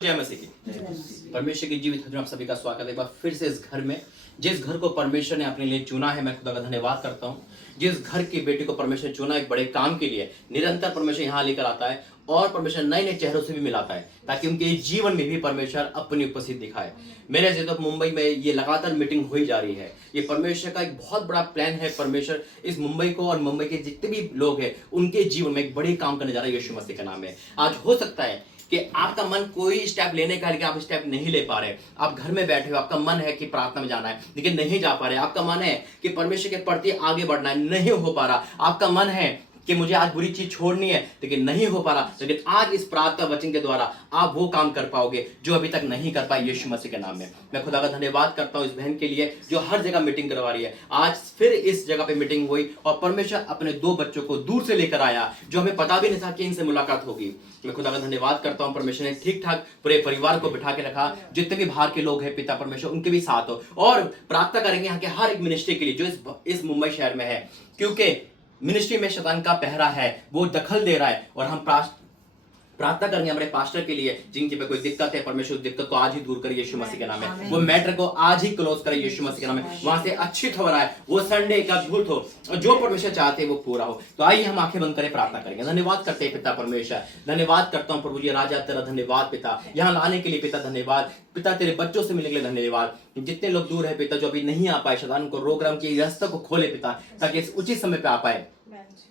जय मसीह की। परमेश्वर की जीवित में आप सभी का स्वागत है एक बार फिर से इस घर में। जिस घर को परमेश्वर ने अपने लिए चुना है, मैं खुदा का धन्यवाद करता हूँ। जिस घर की बेटी को परमेश्वर ने चुना एक बड़े काम के लिए, निरंतर परमेश्वर यहाँ लेकर आता है और परमेश्वर नए नए चेहरों से भी मिलाता है ताकि उनके जीवन में भी परमेश्वर अपनी उपस्थिति दिखाए। मेरे से तो मुंबई में ये लगातार मीटिंग हो ही जा रही है। ये परमेश्वर का एक बहुत बड़ा प्लान है। परमेश्वर इस मुंबई को और मुंबई के जितने भी लोग हैं उनके जीवन में एक बड़े काम करने जा रहा है यीशु मसीह के नाम में। आज हो सकता है कि आपका मन कोई स्टेप लेने का है, आप स्टेप नहीं ले पा रहे, आप घर में बैठे हो, आपका मन है कि प्रार्थना में जाना है लेकिन नहीं जा पा रहे, आपका मन है कि परमेश्वर के प्रति आगे बढ़ना है, नहीं हो पा रहा, आपका मन है कि मुझे आज बुरी चीज छोड़नी है लेकिन नहीं हो पा रहा, लेकिन आज इस प्रार्थना वचन के द्वारा आप वो काम कर पाओगे जो अभी तक नहीं कर पाए यीशु मसीह के नाम में। मैं खुदा का धन्यवाद करता हूँ इस बहन के लिए जो हर जगह मीटिंग करवा रही है। आज फिर इस जगह पे मीटिंग हुई और परमेश्वर अपने दो बच्चों को दूर से लेकर आया जो हमें पता भी नहीं था कि इनसे मुलाकात होगी। मैं खुदा का धन्यवाद करता हूँ। परमेश्वर ने ठीक ठाक पूरे परिवार को बिठा के रखा, जितने भी बाहर के लोग हैं पिता परमेश्वर उनके भी साथ हो और प्रार्थना करेंगे यहाँ के हर एक मिनिस्ट्री के लिए जो इस मुंबई शहर में है, क्योंकि मिनिस्ट्री में शैतान का पहरा है, वो दखल दे रहा है और हम प्रार्थना करेंगे हमारे पास्टर के लिए जिनकी पे कोई दिक्कत है। परमेश्वर उस दिक्कत को आज ही दूर करे यीशु मसीह के नाम में। वो मैटर को आज ही क्लोज करे यीशु मसीह के नाम में। वहां से अच्छी खबर आए, वो संडे एक अद्भुत हो और जो परमेश्वर चाहते हैं वो पूरा हो। तो आइए हम आंखें बंद करें, प्रार्थना करेंगे। धन्यवाद करते हैं पिता परमेश्वर, धन्यवाद करता हूँ प्रभु जी राजा तेरा धन्यवाद पिता, यहाँ लाने के लिए पिता धन्यवाद पिता, तेरे बच्चों से मिलने के लिए धन्यवाद। जितने लोग दूर है पिता जो अभी नहीं आ पाए, शैतान को रोक रहा, उनके रास्ते को खोले पिता ताकि इस उचित समय पे आ पाए।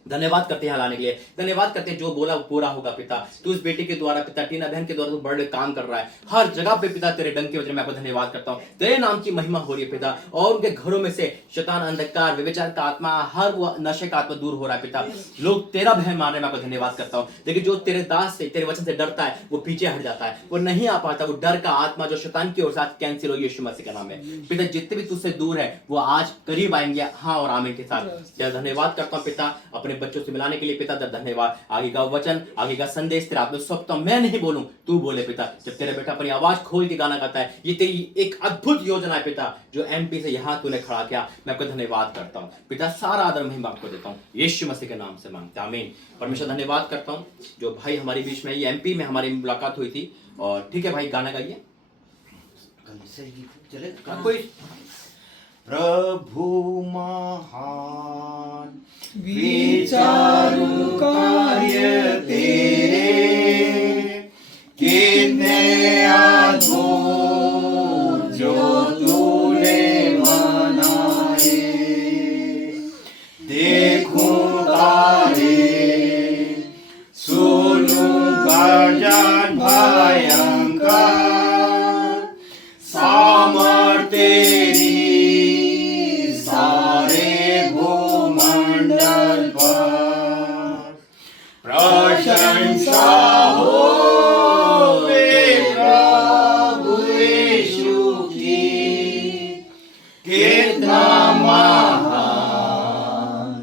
धन्यवाद करते हैं लाने के लिए, धन्यवाद करते हैं जो बोला वो पूरा होगा पिता। तू इस बेटी के द्वारा पिता, टीना बहन के द्वारा तू बड़े काम कर रहा है हर जगह पे पिता। तेरे डंके के वजह मैं आपको धन्यवाद करता हूँ। तेरे नाम की महिमा हो रही है पिता और उनके घरों में से शैतान, अंधकार, व्यभिचार का आत्मा, हर वो नशे का आत्मा दूर हो रहा है पिता। लोग तेरा भय मान रहे, मैं आपको धन्यवाद करता हूँ। लेकिन जो तेरे दास से, तेरे वचन से डरता है वो पीछे हट जाता है, वो नहीं आ पाता। वो डर का आत्मा जो शैतान की ओर से कैंसिल हो यीशु मसीह के नाम में पिता। जितने भी तुझसे दूर है वो आज करीब आएंगे, हाँ और आमीन के साथ। धन्यवाद करता हूँ पिता अपने बच्चों से मिलाने के लिए पिता। धन्यवाद। आगे का वचन, आगे का संदेश तेरा आप सब मैं नहीं बोलूं, तू बोले पिता। जब तेरा बेटा अपनी आवाज खोल के गाना गाता है, ये तेरी एक अद्भुत योजना है पिता जो एमपी से यहां तूने खड़ा किया। मैं आपको धन्यवाद करता हूं पिता, सारा आदर महिमा आपको देता हूं यीशु मसीह के नाम से मांगता हूं, आमीन। परमेश्वर धन्यवाद करता हूं जो भाई हमारे बीच में, ये एमपी में हमारी मुलाकात हुई थी। और ठीक है भाई, गाना गाइए कोई। प्रभु महान विचारु कार्य तेरे, कितने अद्भुत जो तूने बनाए। देखूं तारे, सुनूं गर्जन भयंकर, सामर्थ तेरी सारे भूमंडल पर। प्रशंसा होवे प्रभु यीशु की, कितना महान,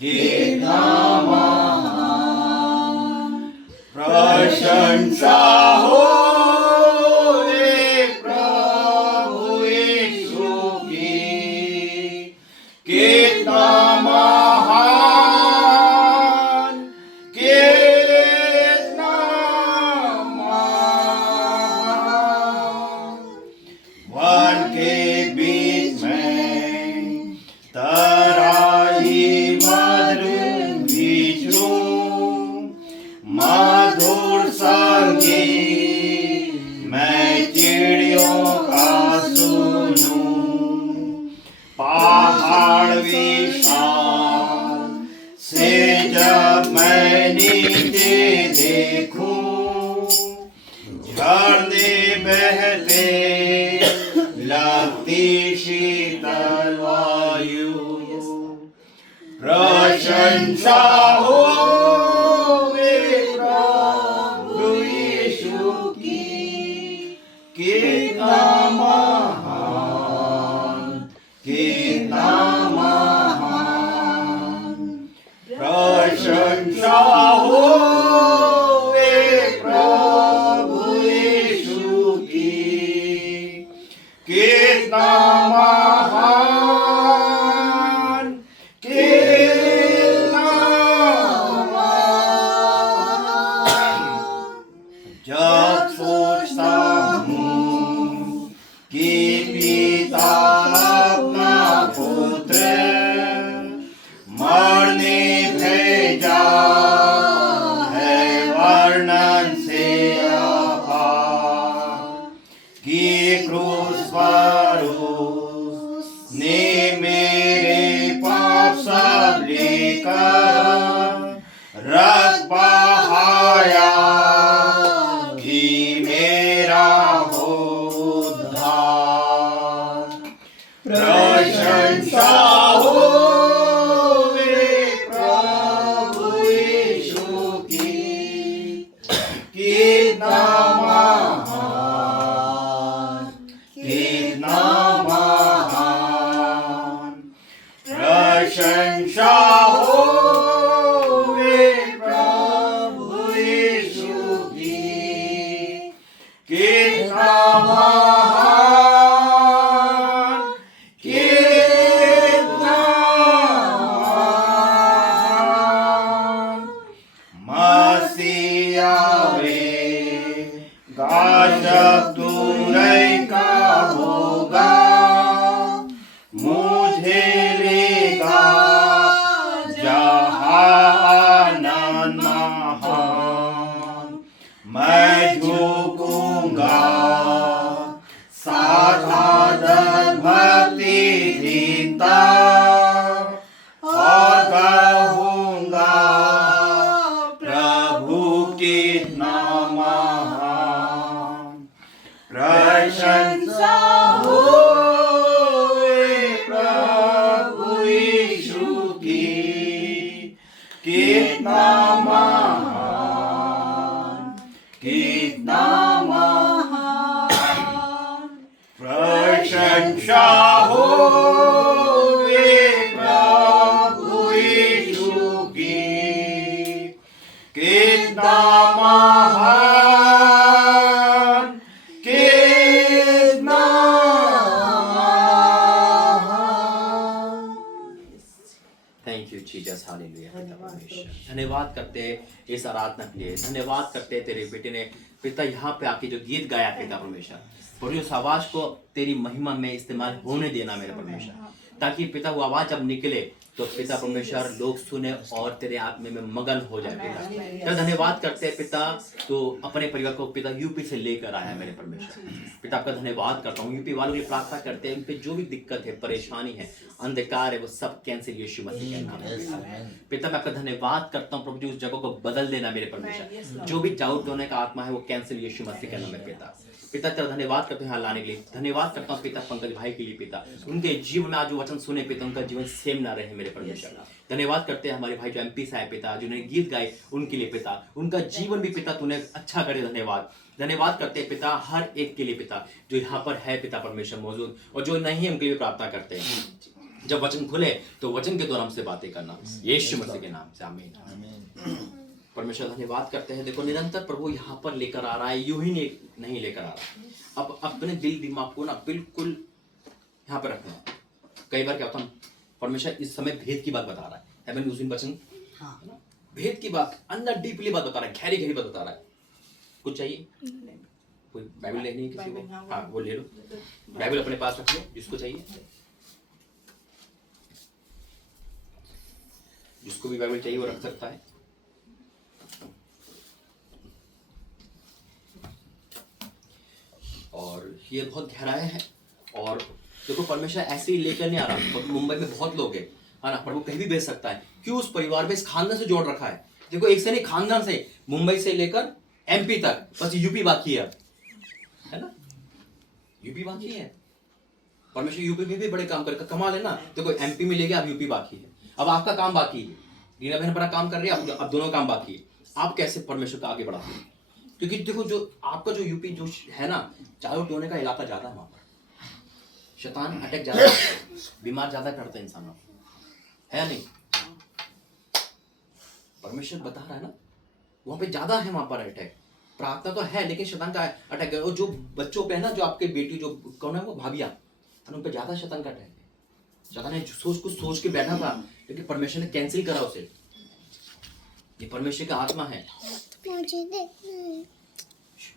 कितना महान। प्रशंसा शीतल वायु। प्रशंसा होवे प्रभु यीशु की, कितना महान, कितना महान। प्रशंसा होवे प्रभु यीशु की, कितना महान, कितना महान। जब सोचता रक्त बहाया कि मेरा हो उद्धार। प्रशंसा हो प्रभु यीशु की, कितना महान, कितना महान। प्रशंसा हो प्रभु यीशु की, कितना महान, कितना महान। मसीहा आवेगा जब तुरई का होगा, मुझे लेगा जहान महान। मैं झुकूंगा साधारण भक्ति गीता और कहूंगा प्रभु कितना महान। प्रशंसा हो प्रभु यीशु की, कितना महान, कितना महान। प्रशंसा हो प्रभु यीशु की, कितना महान, कितना महान। Thank you Jesus, hallelujah. धन्यवाद करते हैं इस आराधना के लिए, धन्यवाद करते हैं तेरे बेटे ने पिता यहाँ पे आके जो गीत गाया पिता परमेश्वर, और उस आवाज को तेरी महिमा में इस्तेमाल होने देना मेरे परमेश्वर, ताकि पिता वो आवाज जब निकले तो पिता परमेश्वर लोग सुने और तेरे आत्मा में मगन हो जाए पिता। तो धन्यवाद करते हैं पिता, तो अपने परिवार को पिता यूपी से लेकर आया मेरे परमेश्वर। पिता आपका धन्यवाद करता हूँ, यूपी वालों के लिए प्रार्थना करते हैं, इन पे जो भी दिक्कत है, परेशानी है, अंधकार है, वो सब कैंसिल यीशु मसीह के नाम में। पिता मैं आपका धन्यवाद करता हूँ प्रभु जी, उस जगह को बदल देना मेरे परमेश्वर, जो भी डाउट होने का आत्मा है वो कैंसिल यीशु मसीह के नाम में पिता। पिता तेरा धन्यवाद करते हैं यहाँ लाने के लिए, धन्यवाद करता हूँ पिता पंकज भाई के लिए पिता, उनके जीवन में आज जो वचन सुने पिता, उनका जीवन सेम ना रहे मेरे परमेश्वर। धन्यवाद करते हैं हमारे भाई जो एमपी साहब पिता, जिन्होंने गीत गाए उनके लिए पिता, उनका जीवन भी पिता तूने अच्छा करे। धन्यवाद धन्यवाद करते हैं पिता हर एक के लिए पिता, जो यहाँ पर है पिता परमेश्वर मौजूद, और जो नहीं है उनके लिए प्रार्थना करते हैं। जब वचन खुले तो वचन के द्वारा हमसे बातें करना, यीशु मसीह के नाम से आमीन। परमेश्वर धन्यवाद करते हैं, देखो निरंतर प्रभु यहाँ पर लेकर आ रहा है, यूं ही नहीं लेकर आ रहा। अब अपने दिल दिमाग को ना बिल्कुल यहाँ पर रखना। कई बार क्या होता है, परमेश्वर इस समय भेद की बात बता रहा है, हेवन उस दिन वचन भेद की बात, अंदर डीपली बात बता रहा है, गहरी गहरी बात बता रहा है। कुछ चाहिए? कोई बाइबल लेनी है किसी को? हाँ वो ले लो, बाइबल अपने पास रख लो जिसको चाहिए, जिसको भी बाइबल चाहिए वो रख सकता है। और ये बहुत गहराया है, और देखो परमेश्वर ऐसे ही लेकर नहीं आ रहा। मुंबई में बहुत लोग हैं, है ना, प्रभु कहीं भी भेज सकता है। क्यों? उस परिवार में, इस खानदान से जोड़ रखा है। देखो एक से नहीं, खानदान से, मुंबई से लेकर एमपी तक, बस यूपी बाकी है, है ना, यूपी बाकी है। परमेश्वर यूपी में भी बड़े काम करेगा, कमाल है ना। देखो एमपी में ले गया, अब यूपी बाकी है, अब आपका काम बाकी है। रीना बहन बड़ा काम कर रही है, अब दोनों काम बाकी है। आप कैसे परमेश्वर को आगे बढ़ाते हैं? क्योंकि देखो जो आपका जो यूपी जो है ना, चारों टोने का इलाका ज्यादा है, वहां पर शैतान अटैक ज्यादा, बीमार ज्यादा करते हैं इंसानों, है नहीं? परमेश्वर बता रहा है ना, वहां पे ज्यादा है, वहां पर अटैक। प्रार्थना तो है लेकिन शैतान का अटैक है। और जो बच्चों पे है ना, जो आपके बेटी जो कौन है वो भाभिया, उन पे ज्यादा शैतान का अटैक है। शैतान ने कुछ सोच के बैठा था, लेकिन परमेश्वर ने कैंसिल करा उसे। ये परमेश्वर का आत्मा है,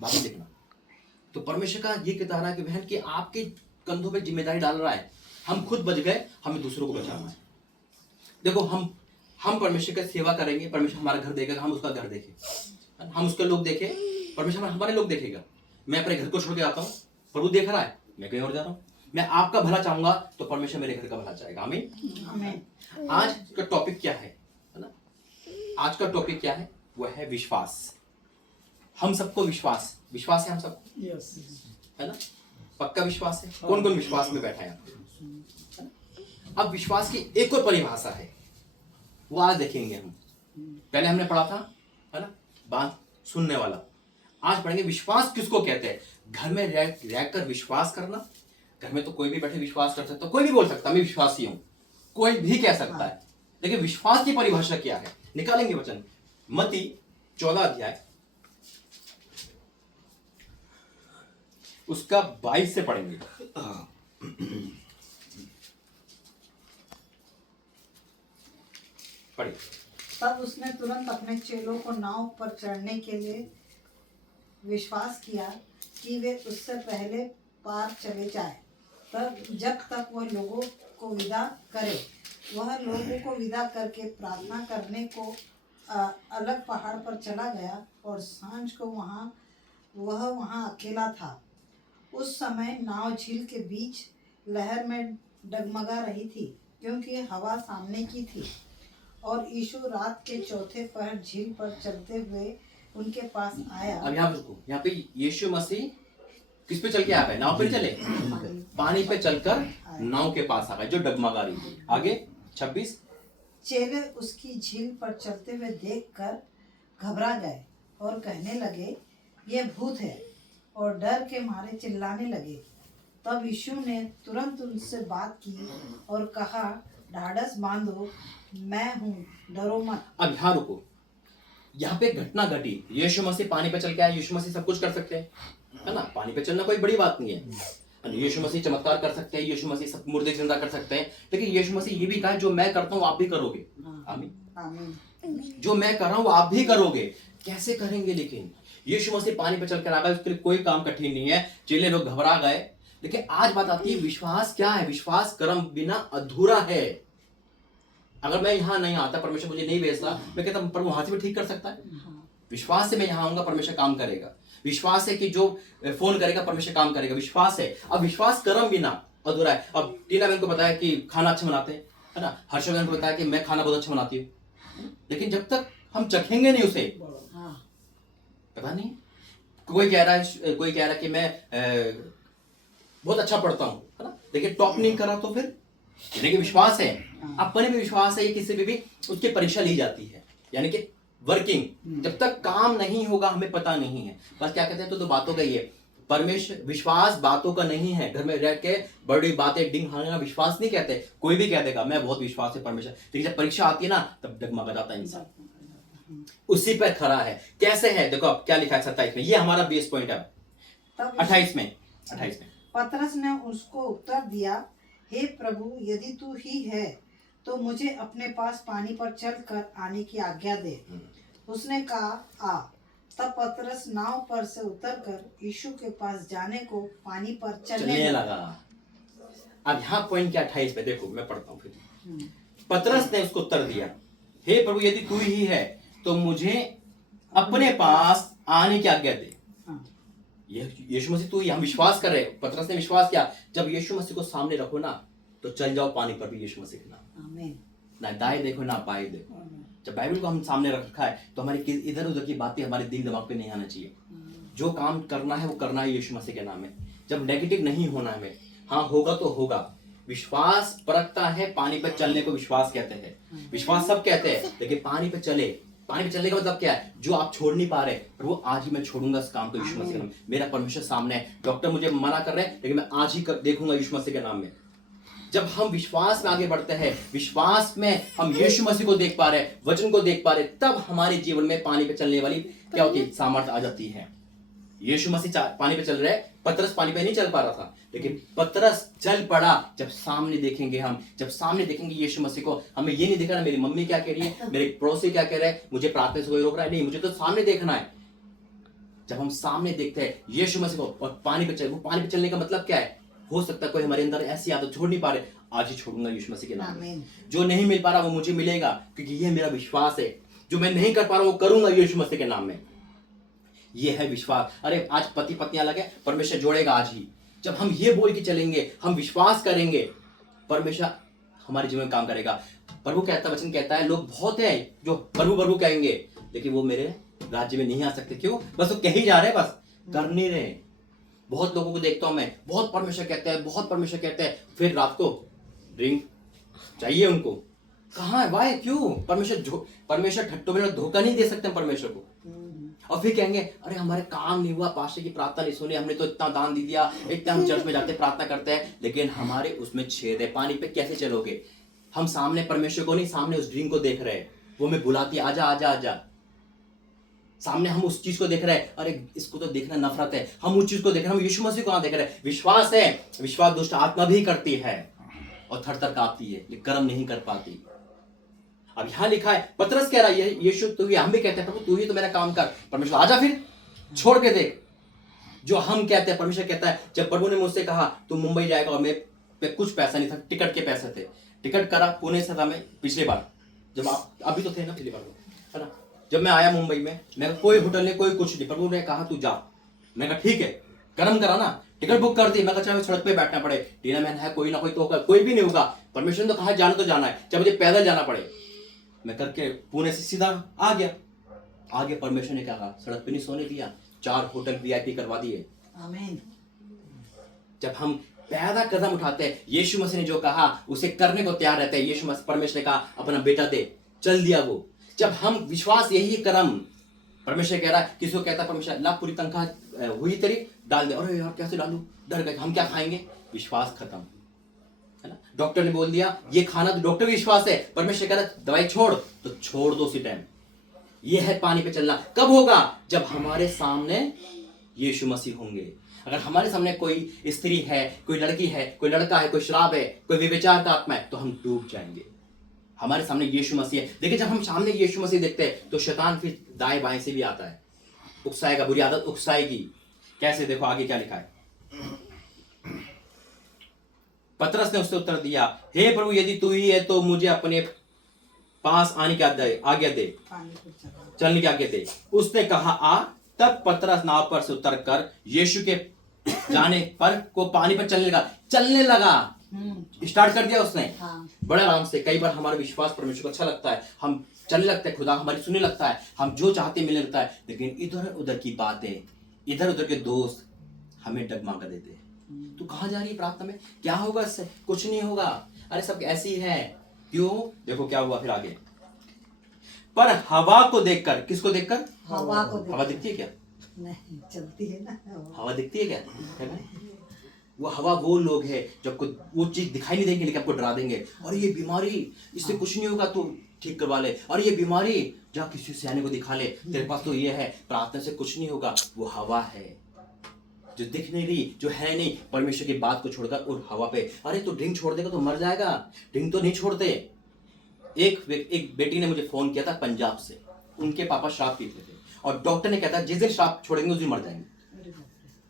बाबू देखना। तो परमेश्वर का ये कहता है कि बहन कि आपके कंधों पे जिम्मेदारी डाल रहा है। हम खुद बच गए, हमें दूसरों को बचाना है। देखो हम परमेश्वर का सेवा करेंगे, परमेश्वर हमारा घर देखेगा, हम उसका घर देखें, हम उसके लोग देखें, परमेश्वर हमारे लोग देखेगा। मैं अपने घर को छोड़ के आता हूँ, प्रभु देख रहा है, मैं कहीं और जा रहा हूँ। मैं आपका भला चाहूंगा तो परमेश्वर मेरे घर का भला चाहेगा। आमीन। आज का टॉपिक क्या है? आज का टॉपिक क्या है? वो है विश्वास। हम सबको विश्वास है हम सबको, है ना? पक्का विश्वास है। कौन कौन विश्वास में बैठा है यहाँ पे? अब विश्वास की एक और परिभाषा है, वो आज देखेंगे हम। पहले हमने पढ़ा था, है ना, बात सुनने वाला। आज पढ़ेंगे विश्वास किसको कहते हैं। घर में रहकर विश्वास करना। घर में तो कोई भी बैठे विश्वास कर सकता है, कोई भी बोल सकता है मैं विश्वासी हूं, कोई भी कह सकता है। लेकिन विश्वास की परिभाषा क्या है, निकालेंगे वचन। मत्ती 14 अध्याय उसका 22 से पढ़ेंगे। पढ़िए। तब उसने तुरंत अपने चेलों को नाव पर चढ़ने के लिए विश्वास किया कि वे उससे पहले पार चले जाए, तब जब तक वह लोगों को विदा करे। वह लोगों को विदा करके प्रार्थना करने को अलग पहाड़ पर चला गया, और सांझ को वह वहाँ अकेला था। उस समय नाव झील के बीच लहर में डगमगा रही थी, क्योंकि हवा सामने की थी। और यीशु रात के चौथे पहर झील पर चलते हुए उनके पास आया। अब यहाँ पे यीशु मसीह किस पे चल के आ गए? नाव पर चले, पानी पे चलकर नाव के पास आ गए जो डगमगा रही थी। आगे 26। चेले उसकी झील पर चलते हुए देखकर घबरा गए और कहने लगे, ये भूत है, और डर के मारे चिल्लाने लगे। तब यीशु ने तुरंत उनसे बात की और कहा, ढाढ़स बांधो, मैं हूँ, डरो मत। अब यहाँ रुको, यहाँ पे घटना घटी। यीशु मसीह पानी पे चल के आए। यीशु मसीह सब कुछ कर सकते हैं, है ना? पानी पे चलना कोई बड़ी बात नहीं है। यीशु मसीह चमत्कार कर सकते हैं, यीशु मसीह सब मुर्दे जिंदा कर सकते हैं। लेकिन यीशु मसीह ये भी कहा, जो मैं करता हूँ आप भी करोगे। आमीन। जो मैं कर रहा हूँ आप भी करोगे। कैसे करेंगे? लेकिन यीशु मसीह पानी पे चल कर आ गए, उसके लिए कोई काम कठिन नहीं है। चेले लोग घबरा गए। लेकिन आज बात आती है, विश्वास क्या है? विश्वास कर्म बिना अधूरा है। अगर मैं यहाँ नहीं आता, परमेश्वर मुझे नहीं भेजता, मैं कहता प्रभु वहां से भी ठीक कर सकता है। विश्वास से मैं यहाँ आऊंगा, परमेश्वर काम करेगा। विश्वास है कि जो फोन करेगा परमेश्वर काम करेगा। विश्वास है। अब विश्वास कर्म बिना अधूरा है। अब टीना बहन को बताया कि खाना अच्छा बनाते हैं, है ना? हर्ष बहन को बताया कि मैं खाना बहुत अच्छा बनाती हूँ। लेकिन जब तक हम चखेंगे नहीं उसे, पता नहीं। कोई कह रहा है कि मैं बहुत अच्छा पढ़ता हूँ, है ना? लेकिन टॉप नहीं करा तो फिर यानी कि विश्वास है, अपने में विश्वास है, किसी पे भी उसकी परीक्षा ली जाती है, यानी कि वर्किंग। जब तक काम नहीं होगा हमें पता नहीं है। बस क्या कहते हैं, तो बातों का ही है। परमेश्वर विश्वास बातों का नहीं है। घर में रह के बड़ी बातें डिंग हारना विश्वास नहीं कहते। कोई भी कह देगा मैं बहुत विश्वास है परमेश्वर, लेकिन जब परीक्षा आती है ना, तब डगमगा जाता है इंसान। उसी पर खड़ा है। कैसे है? देखो अब क्या लिखा है 27 में, ये हमारा बेस पॉइंट है। 28 में पतरस ने उसको उत्तर दिया, हे प्रभु, यदि तू ही है तो मुझे अपने पास पानी पर चलकर आने की आज्ञा दे। उसने कहा, आ। तब पतरस नाव पर से उतरकर यीशु के पास जाने को पानी पर चलने लगा। अब यहाँ पॉइंट क्या 28 में देखो, मैं पढ़ता हूँ फिर। पतरस ने उसको उत्तर दिया, हे प्रभु, यदि तू ही है तो मुझे अपने पास आने की आज्ञा दे। यीशु मसीह तू, हम विश्वास कर रहे। पतरस ने विश्वास किया, जब यीशु मसीह को सामने रखो ना तो चल जाओ पानी पर भी यीशु मसीह के नाम। आमीन। ना दाएं देखो ना बाएं देखो। जब बाइबल को हम सामने रखा है तो हमारी इधर उधर की बातें हमारे दिल दिमाग पे नहीं आना चाहिए। जो काम करना है वो करना है यीशु मसीह के नाम में। जब नेगेटिव नहीं होना हमें, हाँ होगा तो होगा। विश्वास परखता है, पानी पर चलने को विश्वास कहते हैं। विश्वास सब कहते हैं, लेकिन पानी पे चले। पानी पे चलने का मतलब क्या है? जो आप छोड़ नहीं पा रहे, प्रभु आज ही मैं छोड़ूंगा इस काम को यीशु मसीह के नाम में। मेरा परमेश्वर सामने है, डॉक्टर मुझे मना कर रहे हैं, लेकिन मैं आज ही देखूंगा यीशु मसीह के नाम में। जब हम विश्वास में आगे बढ़ते हैं, विश्वास में हम यीशु मसीह को देख पा रहे हैं, वचन को देख पा रहे हैं, तब हमारे जीवन में पानी पे चलने वाली क्या होती है? सामर्थ्य आ जाती है। यीशु मसीह पानी पे चल रहे, पतरस पानी पे नहीं चल पा रहा था, लेकिन पतरस चल पड़ा। जब सामने देखेंगे हम, जब सामने देखेंगे यीशु मसीह को, हमें ये नहीं देखना मेरी मम्मी क्या कह रही है, मेरे पड़ोसी क्या कह रहे हैं, मुझे प्रार्थना से कोई रोक रहा है, नहीं, मुझे तो सामने देखना है। जब हम सामने देखते हैं यीशु मसीह को और पानी पे वो पानी पे चलने का मतलब क्या है? हो सकता है कोई हमारे अंदर ऐसी आदत छोड़ नहीं पा रहे, आज ही छोड़ूंगा यीशु मसीह के नाम में। जो नहीं मिल पा रहा वो मुझे मिलेगा, क्योंकि ये मेरा विश्वास है। जो मैं नहीं कर पा रहा वो करूंगा यीशु मसीह के नाम में। ये है विश्वास। अरे आज पति पत्नी अलग है, परमेश्वर जोड़ेगा आज ही। जब हम ये बोल के चलेंगे, हम विश्वास करेंगे, परमेश्वर हमारे जीवन में काम करेगा। प्रभु कहता वचन कहता है लोग बहुत हैं जो प्रभु प्रभु कहेंगे लेकिन वो मेरे राज्य में नहीं आ सकते। क्यों? बस वो कह ही जा रहे हैं, बस कर नहीं रहे। बहुत लोगों को देखता हूं मैं, बहुत परमेश्वर कहते हैं, बहुत परमेश्वर कहते हैं, फिर रात को ड्रिंक चाहिए उनको। कहाँ है? वाई? क्यों? परमेश्वर ठट्टों में धोखा नहीं दे सकते परमेश्वर को। और फिर कहेंगे अरे हमारे काम नहीं हुआ, पास्टर की प्रार्थना नहीं सुनी, हमने तो इतना दान दे दिया, इतना हम चर्च में जाते प्रार्थना करते हैं, लेकिन हमारे उसमें छेद है। पानी पे कैसे चलोगे? हम सामने परमेश्वर को नहीं, सामने उस ड्रिंक को देख रहे हैं। वो हमें बुलाती है, आजा आजा आजा। सामने हम उस चीज को देख रहे हैं, अरे इसको तो देखना नफरत है। हम उस चीज को देख रहे हैं, हम यीशु मसीह को देख रहे हैं। विश्वास है, विश्वास दुष्ट आत्मा भी करती है और थर थर कांपती है, लेकिन कर्म नहीं कर पाती। अब यहां लिखा है, पतरस कह रहा है यीशु तू ही, हम भी कहते हैं प्रभु तू ही तो मेरा काम कर। परमेश्वर आजा फिर छोड़ के देख। जो हम कहते हैं परमेश्वर कहता है, जब प्रभु ने मुझसे कहा तू मुंबई जाएगा और मेरे पे कुछ पैसा नहीं था, टिकट के पैसे थे, टिकट करा पुणे से था मैं पिछली बार, जब आप अभी तो थे ना पिछली बार, है ना? जब मैं आया मुंबई में, मैं कोई होटल नहीं, कोई कुछ नहीं, प्रभु ने कहा तू जा। मैं कहा ठीक है, कर्म करा ना, टिकट बुक कर दी। मैं कहा चाहे सड़क पे बैठना पड़े, टीना मैन है, कोई ना कोई तो होगा, कोई भी नहीं होगा, परमेश्वर ने तो कहा जाना तो जाना है, चाहे मुझे पैदल जाना पड़े। मैं करके पुणे से सीधा आ गया। आगे परमेश्वर ने कहा सड़क पे नहीं सोने दिया, 4 होटल VIP करवा दिए। आमीन। जब हम पहला कदम उठाते हैं, यीशु मसीह ने जो कहा उसे करने को तैयार रहते हैं। यीशु मसीह परमेश्वर ने कहा अपना बेटा दे, चल दिया वो। जब हम विश्वास, यही कर्म परमेश्वर कह रहा है। किसी को कहता है परमेश्वर ला पूरी तनख्वाह हुई तेरी, डाल दे। अरे यार कैसे डालूं, डर गए, हम क्या खाएंगे? विश्वास खत्म, है ना? डॉक्टर ने बोल दिया ये खाना, तो डॉक्टर का विश्वास है। परमेश्वर कह रहा है दवाई छोड़, तो छोड़ दो उसी टाइम। ये है पानी पे चलना। कब होगा? जब हमारे सामने यीशु मसीह होंगे। अगर हमारे सामने कोई स्त्री है, कोई लड़की है, कोई लड़का है, कोई शराब है, कोई व्यभिचार का आत्मा है, तो हम डूब जाएंगे। हमारे सामने यीशु मसीह है। देखिए जब हम सामने यीशु मसीह देखते हैं तो शैतान फिर दाएं बाएं से भी आता है, उकसाएगा, बुरी आदत उकसाएगी। कैसे? देखो आगे क्या लिखा है। पतरस ने उससे उत्तर दिया, हे प्रभु यदि तू ही है तो मुझे अपने पास आने की आज्ञा दे, चलने की आज्ञा दे। उसने कहा आ। तब पतरस नाव पर से उतर कर यीशु के जाने पर को पानी पर चलने लगा। स्टार्ट कर दिया उसने। हाँ। बड़े आराम से। कई बार हमारा विश्वास परमेश्वर को अच्छा लगता है, हम चलने लगते हैं, खुदा हमारी सुनने लगता है, हम जो चाहते मिलने लगता है, लेकिन इधर उधर की बातें, इधर उधर के दोस्त हमें डगमा कर देते हैं। तू कहाँ जा रही है प्रार्थना में? क्या होगा इससे? कुछ नहीं होगा। अरे सब ऐसे ही है। क्यों? देखो क्या हुआ फिर आगे। पर हवा को देखकर, किसको देखकर? हवा को हवा दिखती है क्या? नहीं, चलती है ना हवा दिखती है क्या? है ना? वो हवा वो लोग है जो आपको वो चीज दिखाई नहीं देंगे, लेकिन आपको डरा देंगे। और ये बीमारी, इससे कुछ नहीं होगा, तू ठीक करवा ले। और ये बीमारी जा किसी सियाने को दिखा ले, तेरे पास तो ये है, प्रार्थना से कुछ नहीं होगा। वो हवा है जो दिख नहीं रही, जो है नहीं, परमेश्वर की बात को छोड़कर और हवा पे। अरे तो ड्रिंक छोड़ देगा तो मर जाएगा। ड्रिंक तो नहीं छोड़ते। एक बेटी ने मुझे फोन किया था पंजाब से, उनके पापा शराब पीते थे और डॉक्टर ने कहता जिस दिन शराब छोड़ेंगे उस दिन मर जाएंगे,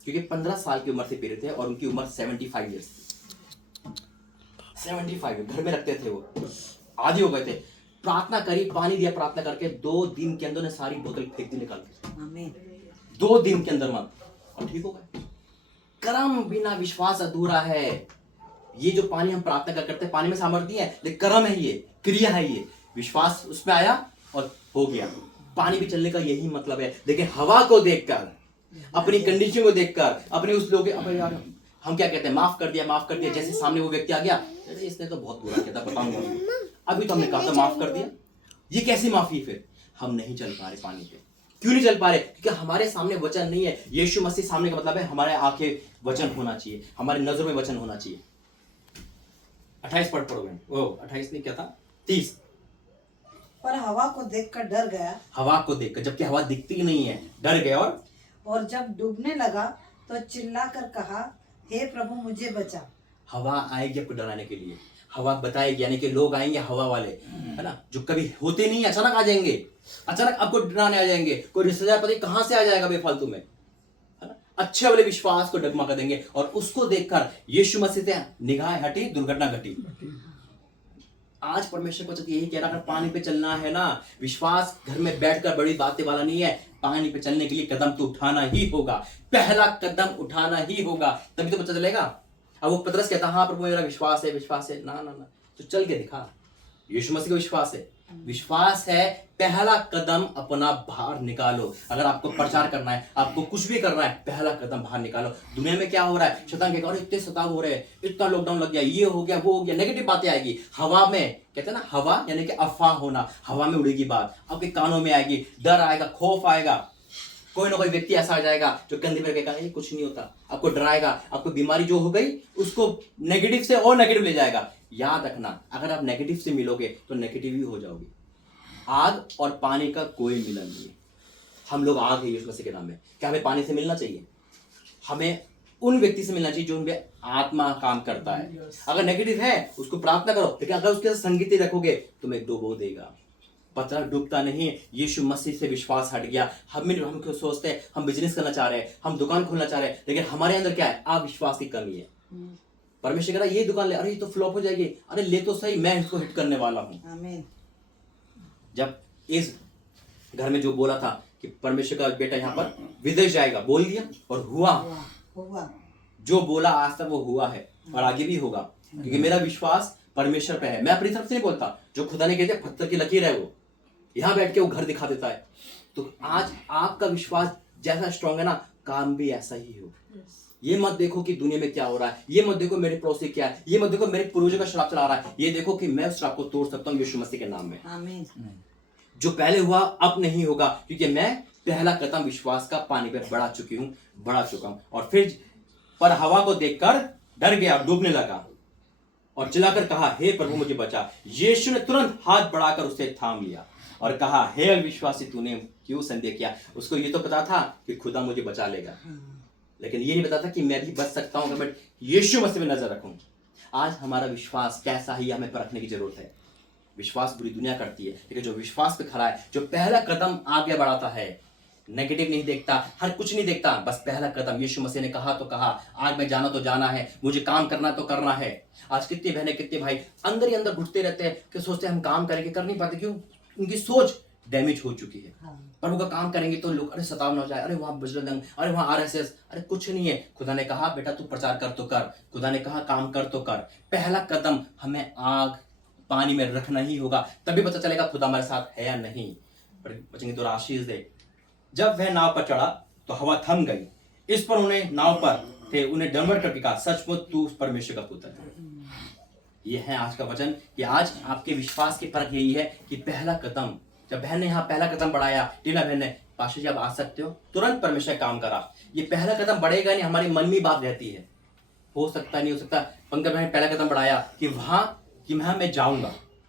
क्योंकि 15 साल की उम्र से पी रहे थे और उनकी उम्र 75 ईयर्स थी। 75 घर में रखते थे, वो आदि हो गए थे। प्रार्थना करी, पानी दिया, प्रार्थना करके 2 दिन के अंदर ने सारी बोतल फेंक दी निकाल के। 2 दिन के अंदर मत, और ठीक हो गए। कर्म बिना विश्वास अधूरा है। ये जो पानी हम प्रार्थना करते हैं, पानी में सामर्थ्य है, लेकिन कर्म है, ये क्रिया है। ये विश्वास उसमें आया और हो गया। पानी पे चलने का यही मतलब है। लेकिन हवा को देखकर, अपनी कंडीशन को देखकर, अपने उस लोग, अब यार हम क्या कहते हैं, माफ कर दिया। जैसे सामने वो व्यक्ति आ गया, अरे इसने तो बहुत बुरा किया था, बताऊंगा, अभी तो हमने कहा था माफ कर दिया। ये कैसी माफी? फिर हम नहीं चल पा रहे पानी पे। क्यों नहीं चल पा रहे? क्योंकि हमारे सामने वचन नहीं है। यीशु मसीह सामने का मतलब है हमारे आंखें वचन होना चाहिए, हमारे नजरों में वचन होना चाहिए। 28 पढ़ोगे? वो 28 नहीं क्या था, 30। पर हवा को देखकर डर गया। हवा को देखकर, जबकि हवा दिखती ही नहीं है, डर गया। और जब डूबने लगा तो चिल्लाकर कहा, हे प्रभु मुझे बचा। हवा आएगी आपको डराने के लिए, हवा बताएगी, यानी कि लोग आएंगे हवा वाले, है ना, जो कभी होते नहीं, अचानक आ जाएंगे, अचानक आपको डराने आ जाएंगे। कोई रिश्तेदार पता कहां से आ जाएगा बेफालतू में, है ना। अच्छे वाले विश्वास को डगमा कर देंगे और उसको देखकर यीशु मसीह से निगाह हटी, दुर्घटना घटी। आज परमेश्वर को यही कह रहा है, अगर पानी पे चलना है ना, विश्वास घर में बैठकर बड़ी बातें वाला नहीं है। पानी पे चलने के लिए कदम तो उठाना ही होगा, पहला कदम उठाना ही होगा, तभी तो पता चलेगा। अब वो पतरस कहता हाँ प्रभु मेरा विश्वास है, ना, तो चल के दिखा। यीशु मसीह का विश्वास है। विश्वास है पहला कदम अपना बाहर निकालो। अगर आपको प्रचार करना है, आपको कुछ भी करना है, पहला कदम बाहर निकालो। दुनिया में क्या हो रहा है, शैतान कहेगा अरे इतने सताव हो रहे हैं, इतना लॉकडाउन लग गया, ये हो गया, वो हो गया, नेगेटिव बातें आएगी। हवा में कहते हैं ना, हवा यानी कि अफवाह होना, हवा में उड़ेगी बात, आपके कानों में आएगी, डर आएगा, खौफ आएगा। कोई ना कोई व्यक्ति ऐसा आ जाएगा जो कंधे पर कहेगा ये कुछ नहीं होता, आपको डराएगा, आपको बीमारी जो हो गई उसको नेगेटिव से और नेगेटिव ले जाएगा। याद रखना, अगर आप नेगेटिव से मिलोगे तो नेगेटिव ही हो जाओगे। आग और पानी का कोई मिलन नहीं है। हम लोग आग है यीशु मसीह के नाम में। क्या हमें पानी से मिलना चाहिए? हमें उन व्यक्ति से मिलना चाहिए जो उनमें आत्मा काम करता है। अगर नेगेटिव है उसको प्रार्थना करो, लेकिन अगर उसके साथ संगति रखोगे तुम्हें डुबो देगा। पत्थर डूबता नहीं, यीशु मसीह से विश्वास हट गया। हम क्यों सोचते हैं हम बिजनेस करना चाह रहे हैं, हम दुकान खोलना चाह रहे हैं, लेकिन हमारे अंदर क्या है, अविश्वास की कमी है। परमेश्वर कह रहा है ये दुकान ले, अरे ये तो फ्लॉप हो जाएगी, अरे ले तो सही, मैं इसको हिट करने वाला हूं। आमीन। जब इस घर में जो बोला था कि परमेश्वर का बेटा यहाँ पर विदेश जाएगा, बोल दिया और हुआ। जो बोला आज तक वो हुआ है और आगे भी होगा, क्योंकि मेरा विश्वास परमेश्वर पे है। मैं अपनी तरफ से नहीं बोलता, जो खुदा ने कह दिया पत्थर की लकीर है, वो यहाँ बैठ के वो घर दिखा देता है। तो आज आपका विश्वास जैसा स्ट्रांग है ना, काम भी ऐसा ही हो। ये मत देखो कि दुनिया में क्या हो रहा है, ये मत देखो मेरे पड़ोसी क्या है, ये मत देखो मेरे पूर्वजों का श्राप चला रहा है, ये देखो कि मैं उस श्राप को तोड़ सकता हूँ यीशु मसीह के नाम में। आमीन। जो पहले हुआ अब नहीं होगा, क्योंकि मैं पहला कदम विश्वास का पानी पे बढ़ा चुका हूं। और फिर पर हवा को देखकर डर गया, डूबने लगा और चिल्लाकर कहा हे प्रभु मुझे बचा। यीशु ने तुरंत हाथ बढ़ाकर उसे थाम लिया और कहा हे अविश्वासी, तूने क्यों संदेह किया? उसको ये तो पता था कि खुदा मुझे बचा लेगा, लेकिन ये नहीं पता था कि मैं भी बच सकता हूं अगर मैं यीशु मसीह में नजर रखूं। आज हमारा विश्वास कैसा ही हमें परखने की जरूरत है। विश्वास पूरी दुनिया करती है, लेकिन जो विश्वास पे खड़ा है, जो पहला कदम आगे बढ़ाता है, नेगेटिव नहीं देखता, हर कुछ नहीं देखता, बस पहला कदम यीशु मसीह ने कहा तो कहा, आज मैं जाना तो जाना है, मुझे काम करना तो करना है। आज कितनी बहनें कितने भाई अंदर ही अंदर घुटते रहते हैं कि सोचते हैं हम काम करेंगे, कर नहीं पाते। क्यों? उनकी सोच डैमेज हो चुकी है। पर उनका काम करेंगे तो लोग अरे सताव ना हो जाए, अरे वहां बजरंग दल, अरे वहां आरएसएस, अरे कुछ नहीं है। खुदा ने कहा बेटा तू प्रचार कर तो कर, खुदा ने कहा काम कर तो कर। पहला कदम हमें आग पानी में रखना ही होगा, तभी पता चलेगा खुदा हमारे साथ है या नहीं। पर बचेंगे तो आशीष दे। जब वह नाव पर चढ़ा तो हवा थम गई। इस पर उन्हें नाव पर थे उन्हें डंबर करके कहा सचमुच तू परमेश्वर का पुत्र है। ये है आज का वचन कि आज आपके विश्वास की परख यही है कि पहला कदम, जब बहन ने यहाँ पहला कदम बढ़ाया, टीना बहन ने, पाशा जी आप आ सकते हो, तुरंत परमेश्वर काम करा। ये पहला कदम बढ़ेगा नहीं, हमारे मन में बात रहती है, हो सकता नहीं हो सकता। पंकज बहन पहला कदम बढ़ाया कि वहां मैं जाऊंगा,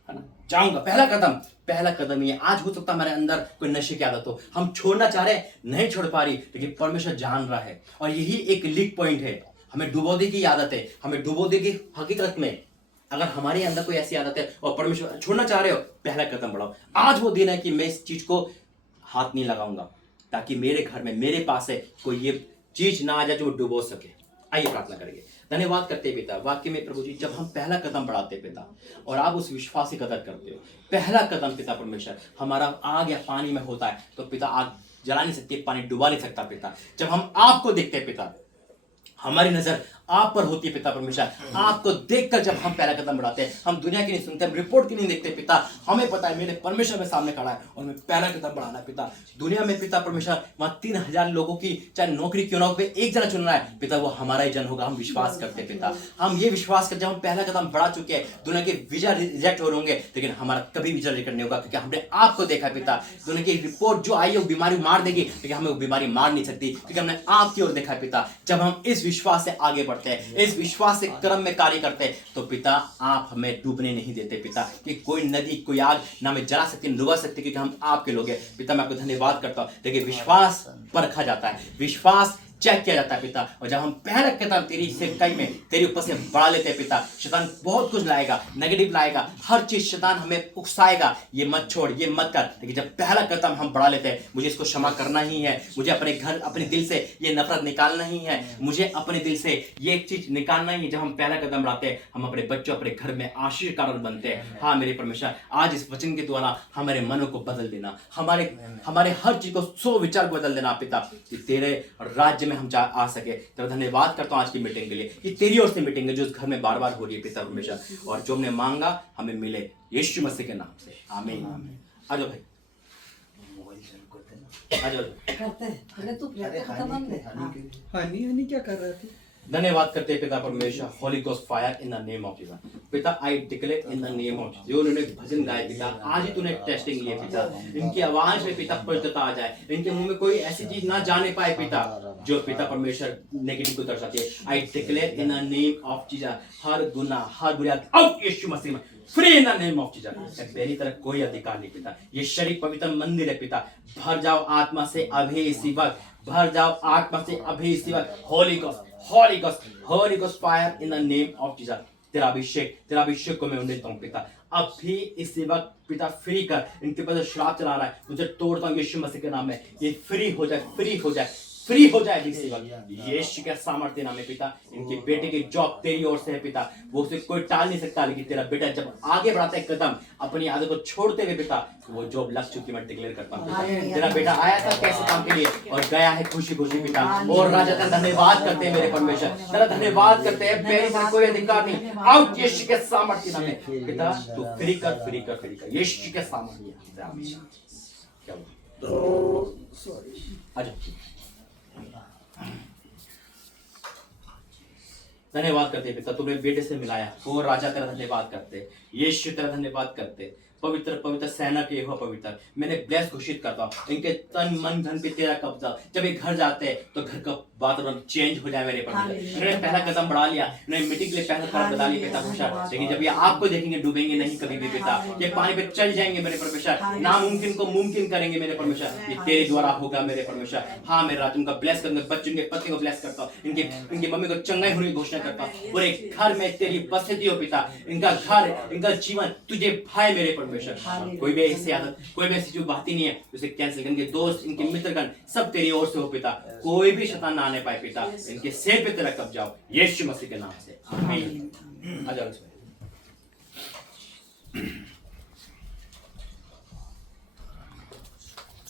है ना, जाऊंगा। पहला कदम ये आज हो सकता हमारे अंदर कोई नशे की आदत हो, हम छोड़ना चाह रहे नहीं छोड़ पा रही, लेकिन परमेश्वर जान रहा है। और यही एक लीक पॉइंट है, हमें डुबो देगी की आदत है, हमें डुबो देगी हकीकत में। अगर हमारे अंदर कोई ऐसी आदत है और परमेश्वर छोड़ना चाह रहे हो, पहला कदम बढ़ाओ। आज वो दिन है कि मैं इस चीज को हाथ नहीं लगाऊंगा, ताकि मेरे घर में मेरे पास है कोई ये चीज ना आ जाए जो डुबो सके। आइए प्रार्थना करेंगे। धन्यवाद करते पिता, वाक्य में प्रभु जी जब हम पहला कदम बढ़ाते पिता और आप उस विश्वास की कदर करते हो, पहला कदम पिता परमेश्वर हमारा आग या पानी में होता है तो पिता आग जला नहीं सकती, पानी डुबा नहीं सकता पिता। जब हम आपको देखते हैं पिता, हमारी नजर आप पर होती है पिता परमेश्वर। आपको देखकर जब हम पहला कदम बढ़ाते हैं, हम दुनिया की नहीं सुनते, हम रिपोर्ट की नहीं देखते पिता, हमें पता है मेरे परमेश्वर में सामने खड़ा है और मैं पहला कदम बढ़ाना है पिता। दुनिया में पिता परमेश्वर वहां 3000 लोगों की चाहे नौकरी क्यों ना हो, एक जन चुनना है पिता, वो हमारा ही जन होगा। हम विश्वास करते पिता, हम ये विश्वास करते, हम पहला कदम बढ़ा चुके हैं। दुनिया के वीजा रिजेक्ट हो रहे होंगे, लेकिन हमारा कभी वीजा रिजेक्ट नहीं होगा, क्योंकि हमने आपको देखा पिता। दुनिया की रिपोर्ट जो आई है वो बीमारी मार देगी, लेकिन हमें वो बीमारी मार नहीं सकती, क्योंकि हमने आपकी ओर देखा पिता। जब हम इस विश्वास से आगे बढ़ते हैं, इस विश्वास से कर्म में कार्य करते हैं, तो पिता आप हमें डूबने नहीं देते पिता, कि कोई नदी कोई आग ना हमें जला सकती न डुबा सकती, क्योंकि हम आपके लोग हैं पिता। मैं आपको धन्यवाद करता हूँ। देखिए विश्वास परखा जाता है, विश्वास चेक किया जाता है पिता, और जब हम पहला कदम तेरी सेवकाई में तेरे ऊपर से बढ़ा लेते हैं पिता, शैतान बहुत कुछ लाएगा, नेगेटिव लाएगा, हर चीज शैतान हमें उकसाएगा, ये मत छोड़, ये मत कर। लेकिन जब पहला कदम हम बढ़ा लेते हैं, मुझे इसको क्षमा करना ही है, मुझे अपने घर अपने दिल से ये नफरत निकालना ही है, मुझे अपने दिल से ये एक चीज निकालना ही है। जब हम पहला कदम बढ़ाते हैं, हम अपने बच्चों अपने घर में आशीष कारण बनते हैं। हाँ मेरे परमेश्वर, आज इस वचन के द्वारा हमारे मनों को बदल देना, हमारे हर चीज को, सो विचार को बदल देना पिता, कि तेरे राज्य में हम आ सके। तेरा धन्यवाद करता हूँ आज की मीटिंग के लिए, ये तेरी ओर से मीटिंग है जो इस घर में बार बार हो रही है पिता परमेश्वर, और जो हमने मांगा हमें मिले यीशु मसीह के नाम से, आमीन। आ जाओ भाई, आ जाओ। करते हैं पहले तू खत्म ले। हनी क्या कर रहे थे? धन्यवाद करते हैं पिता परमेश्वर, holy ghost fire in the name of Jesus. पिता I declare in the name of Jesus, जो उन्होंने भजन गाए पिता, आज ही तूने टेस्टिंग लिए पिता, इनकी आवाज में पिता पवित्रता आ जाए, इनके मुंह में कोई ऐसी चीज ना जाने पाए पिता जो पिता परमेश्वर नेगेटिव को दर्शाती है। I declare in the name of Jesus, हर गुनाह हर बुराई आउट यीशु मसीह में, free in the name of Jesus. मेरी तरफ कोई अधिकार नहीं पिता, ये शरीर पवित्र मंदिर है पिता, भर जाओ आत्मा से अभय सेवक, भर जाओ आत्मा से अभय सेवक, Holi ghost Holi ghost Holi ghost fire in the name of Jesus. तेरा अभिषेक को मैं उन्नत हूं पिता, अब भी इस सेवक पिता फ्री कर, इनके ऊपर श्राप चला रहा है मुझे तोड़ता हूं यीशु मसीह के नाम में, ये फ्री हो जाए, फ्री हो जाए, फ्री हो जाए भी सेवक यीशु के सामर्थ्य नाम में पिता। इनके बेटे की जॉब तेरी ओर से है पिता, वो उसे कोई टाल नहीं सकता, लेकिन तेरा बेटा जब आगे बढ़ाता है कदम अपनी आदत को छोड़ते हुए पिता, वो जॉब लग चुकी, मैं डिक्लेयर करता हूँ। तेरा बेटा आया था कैसे काम के लिए और गया है खुशी खुशी पिता, और राजा तेरा धन्यवाद करते हैं मेरे परमेश्वर, तेरा धन्यवाद करते हैं, मेरे में कोई अधिकार नहीं, आउट यीशु के सामर्थ्य नाम में पिता, तू फ्री कर फ्री कर फ्री कर यीशु के सामर्थ्य। आमीन। क्या धन्यवाद करते पिता, तुमने बेटे से मिलाया, ओ राजा तेरा धन्यवाद करते, यीशु तेरा धन्यवाद करते, पवित्र पवित्र सेना के हो पवित्र, मैंने ब्लेस घोषित करता हूँ इनके तन मन धन पे तेरा कब्जा। जब ये घर जाते हैं तो घर का वातावरण चेंज हो जाए मेरे परमेश्वर। इन्होंने पहला कदम बढ़ा लिया, इन्होंने मीटिंग के लिए पहला कदम बढ़ा लिया पिता परमेश्वर, लेकिन जब ये आपको देखेंगे डूबेंगे नहीं कभी भी पिता, ये पानी पे चल जाएंगे मेरे परमेश्वर, नामुमकिन को मुमकिन करेंगे मेरे परमेश्वर, ये तेरे द्वारा होगा मेरे परमेश्वर। हाँ मेरा राज उनका ब्लेस करना, बच्चों के पति को ब्लेस करता हूँ, इनकी मम्मी को चंगाई होने की घोषणा करता हूँ, पूरे घर में तेरी उपस्थिति हो पिता, इनका घर इनका जीवन तुझे भाई मेरे परमेश्वर। कोई भी ऐसी आदत, कोई भी ऐसी जो बात ही नहीं है उसे कैंसिल, इनके दोस्त इनके मित्रगण सब तेरी ओर से हो पिता, कोई भी शैतान ना आने पाए पिता, इनके सिर पे तेरा कब्जा हो यीशु मसीह के नाम से, आमीन। आ जाओ।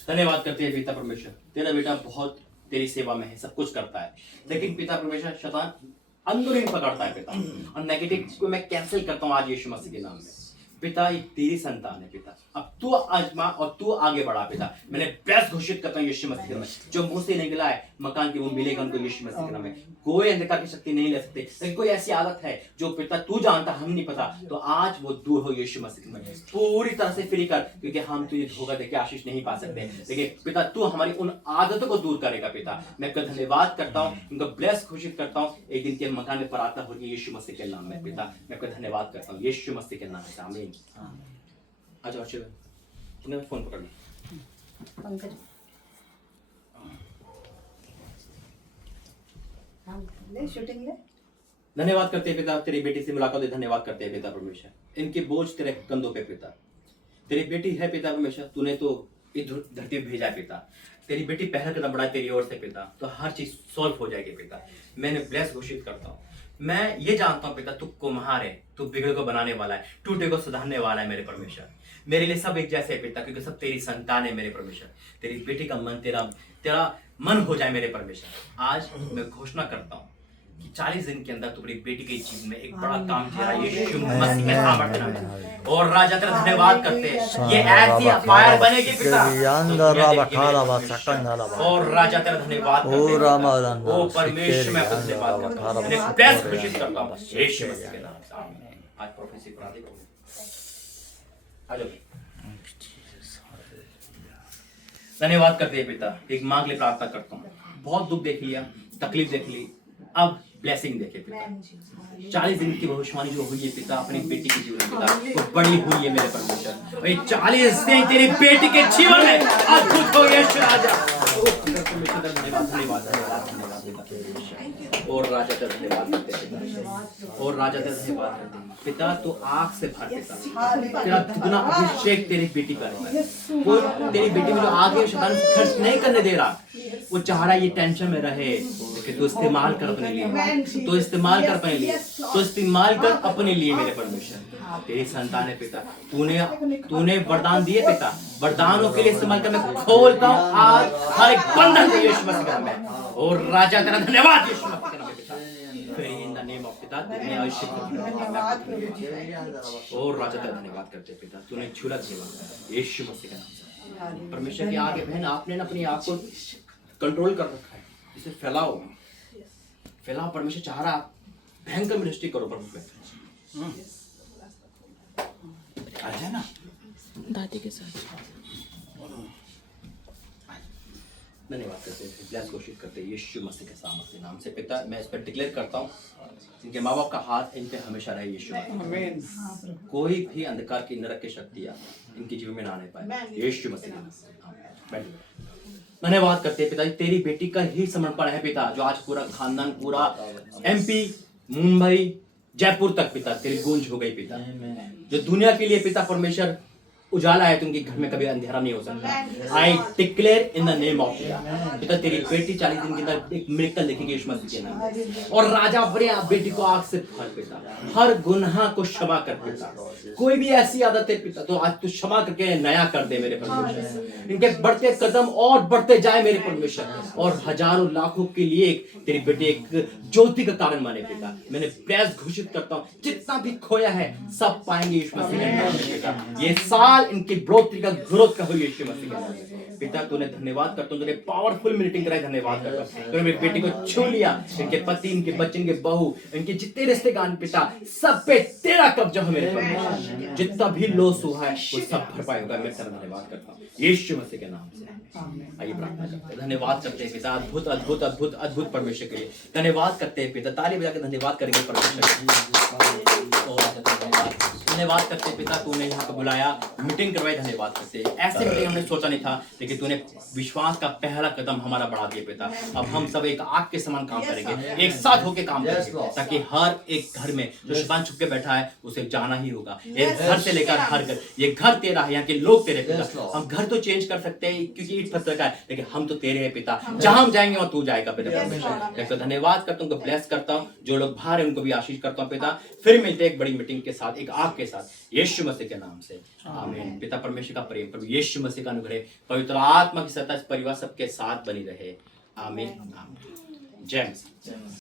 धन्यवाद करते हैं पिता परमेश्वर, तेरा बेटा बहुत तेरी सेवा में है, सब कुछ करता है, लेकिन पिता परमेश्वर शैतान अंदर ही पकड़ता है पिता, और नेगेटिव को मैं कैंसिल करता हूँ आज यीशु मसीह के नाम में पिता। ये तेरी संतान है पिता, अब तू आजमा और तू आगे बढ़ा पिता, मैंने ब्लेस घोषित करता हूँ यीशु मसीह के नाम में, जो मुंह से निकला है मकान की वो मिलेगा उनको यीशु मसीह के नाम में, कोई अंधकार की शक्ति नहीं ले सकती, लेकिन कोई ऐसी आदत है जो पिता तू जानता हम नहीं पता, तो आज वो दूर हो यीशु मसीह के नाम में, पूरी तरह से फ्री कर, क्योंकि हम तुझे धोखा देके आशीष नहीं पा सकते, लेकिन पिता तू हमारी उन आदतों को दूर करेगा पिता। मैं आपका धन्यवाद करता हूँ, उनको ब्लेस घोषित करता हूँ, एक दिन के मकान में प्रार्थना होगी यीशु मसीह के नाम में पिता, मैं आपका धन्यवाद करता हूँ यीशु मसीह के नाम से, आमीन। अच्छा अच्छे तुमने फोन पकड़ लिया पंकज ले शूटिंग ले। धन्यवाद करते हैं पिता, तेरी बेटी से मुलाकात, धन्यवाद करते हैं पिता परमेश्वर, इनके बोझ तेरे कंधों पे पिता, तेरी बेटी है पिता परमेश्वर, तूने तो इस धरती पे भेजा है पिता, तेरी बेटी पहला कदम बढ़ाए तेरी ओर से पिता, तो हर चीज सॉल्व हो जाएगी पिता। मैंने ब्लेस घोषित करता हूँ, मैं ये जानता हूँ पिता तू कुम्हार है, तू बिगड़ को बनाने वाला है, टूटे को सुधारने वाला है मेरे परमेश्वर। मेरे लिए सब एक जैसे है पिता, क्योंकि सब तेरी संतान है मेरे परमेश्वर। तेरी बेटी का मन तेरा मन हो जाए मेरे परमेश्वर। आज मैं घोषणा करता हूँ कि 40 दिन के अंदर तुम्हारी बेटी के जीवन में एक बड़ा काम किया है यीशु मसीह के सामर्थ्य में, और राजा तेरा धन्यवाद करते हैं, ये ऐसी फायर बनेगी पिता, और राजा तेरा धन्यवाद करते हैं, ओ परमेश्वर मैं आपका धन्यवाद करता हूं, मैं ब्लेस घोषित करता हूं यीशु मसीह के नाम से, आमीन। आज प्रोफेसी पढ़ा दे, आ जाओ। धन्यवाद करते हैं पिता, एक मांग ले प्रार्थना करता हूँ, बहुत दुख देख लिया, तकलीफ देख ली, अब ब्लेसिंग देखे पिता। 40 दिन की भविष्यवाणी जो हुई है पिता अपनी बेटी के जीवन में पिता, वो बड़ी हुई है मेरे परमेश्वर, वही 40 दिन तेरी बेटी के जीवन में अद्भुत हो यीशु राजा। धन्यवाद धन्यवाद और राजा का धन्यवाद करते हैं, और राजा का धन्यवाद करते हैं पिता, तो आँख से भर पिता, तेरा दुगना अभिषेक तेरी बेटी पर है, वो तेरी बेटी में जो आगे शैतान खर्च नहीं करने दे रहा, वो चाह रहा है ये टेंशन में रहे, कि तू इस्तेमाल कर अपने लिए, तू इस्तेमाल कर अपने लिए, तू इस्तेमाल कर अपने लिए मेरे परमेश्वर। तेरी संतान है पिता, तूने वरदान दिए पिता, वरदानों के लिए इस्तेमाल कर। मैं खोलता हूँ आज हर एक बंधन को यीशु मसीह के नाम में। और राजा तेरा धन्यवाद यीशु मसीह के नाम में पिता। फिर इन द नेम ऑफ पिता तेरे आशीष धन्यवाद प्रभु जी। और राजा तेरा धन्यवाद करते पिता, तूने छुला सेवा यीशु मसीह के नाम से। परमेश्वर के आगे बहन आपने ना अपने आप को कंट्रोल कर रखा है, इसे फैलाओ फैलाओ। परमेश्वर चाह रहा भयंकर मिनिस्ट्री करो परमेश्वर। आ ना दादी के साथ धन्यवाद करते हैं, ब्लेस घोषित करते हैं यीशु मसीह के सामर्थ्य नाम से। पिता मैं इस पर डिक्लेयर करता हूँ, इनके माँ बाप का हाथ इन पे हमेशा रहे यीशु मसीह। कोई भी अंधकार की नरक की शक्तियाँ इनके जीवन में ना आने पाए यीशु मसीह के नाम से। धन्यवाद करते हैं पिता, तेरी बेटी का ही समर्पण है पिता, जो आज पूरा खानदान, पूरा MP, मुंबई, जयपुर तक पिता तेरी गूंज हो गई पिता। जो दुनिया के लिए पिता परमेश्वर उजाला है, तो उनके घर में कभी अंधेरा नहीं हो सकता। आई declare in the name of पिता, तेरी बेटी 40 दिन के अंदर एक मिरेकल देखेगी यीशु मसीह के नाम में। और राजा अपने आप बेटी को आग से फाड़ पिता, हर गुनाह को क्षमा कर पिता। कोई भी ऐसी आदत है पिता तो आज तू क्षमा करके नया कर दे मेरे परमेश्वर। इनके बढ़ते कदम और बढ़ते जाए मेरे परमेश्वर, और हजारों लाखों के लिए तेरी बेटी एक ज्योति का कारण माने पिता। मैंने प्रेस घोषित करता हूँ, जितना भी खोया है सब पाएंगे यीशु मसीह के नाम में पिता। ये साल इनकी बढ़ोतरी का ग्रोथ का हो यीशु मसीह के नाम में पिता। तूने धन्यवाद करता हूँ, तूने पावरफुल मीटिंग कराई, धन्यवाद करता हूँ। तूने मेरी बेटी को छू लिया, इनके पति, इनके बच्चे, इनके बहू, इनके जितने रिश्तेदार पिता, सब पे तेरा कब्जा हो मेरे परमेश्वर। जितना भी लॉस हुआ है वो सब भरपाई होगा। मैं तेरा धन्यवाद करता हूँ यीशु मसीह के नाम से। आइए प्रार्थना करते हैं, धन्यवाद करते हैं पिता, अद्भुत अद्भुत अद्भुत अद्भुत परमेश्वर के लिए धन्यवाद करते हैं पिता। ताली बजा के धन्यवाद करेंगे परमेश्वर। धन्यवाद करते हैं पिता, तूने यहाँ पे बुलाया, मीटिंग करवाई, धन्यवाद करते हैं। ऐसे मीटिंग हमने सोचा नहीं था, लेकिन तूने विश्वास का पहला कदम हमारा बढ़ा दिया पिता। अब हम सब एक आग के समान काम करेंगे, एक साथ होके काम करेंगे, ताकि हर एक घर में जो शैतान छुप के बैठा है उसे जाना ही होगा। एक घर से लेकर हर घर, ये घर तेरा है, यहाँ के लोग तेरे पिता। हम घर तो चेंज कर सकते हैं क्योंकि ईट पत्थर का है, लेकिन हम तो तेरे हैं पिता। जहां हम जाएंगे वहां तू जाएगा पिता परमेश्वर। तो धन्यवाद करता हूँ, उनको ब्लेस करता हूँ, जो लोग बाहर हैं उनको भी आशीष करता हूँ पिता। फिर मिलते हैं एक बड़ी मीटिंग के साथ, एक आग के साथ, यीशु मसीह के नाम से आमीन। पिता परमेश्वर का प्रेम, प्रभु यीशु मसीह का अनुग्रह, पवित्र आत्मा की सत्ता इस परिवार सबके साथ बनी रहे। आमीन। जय मसीह।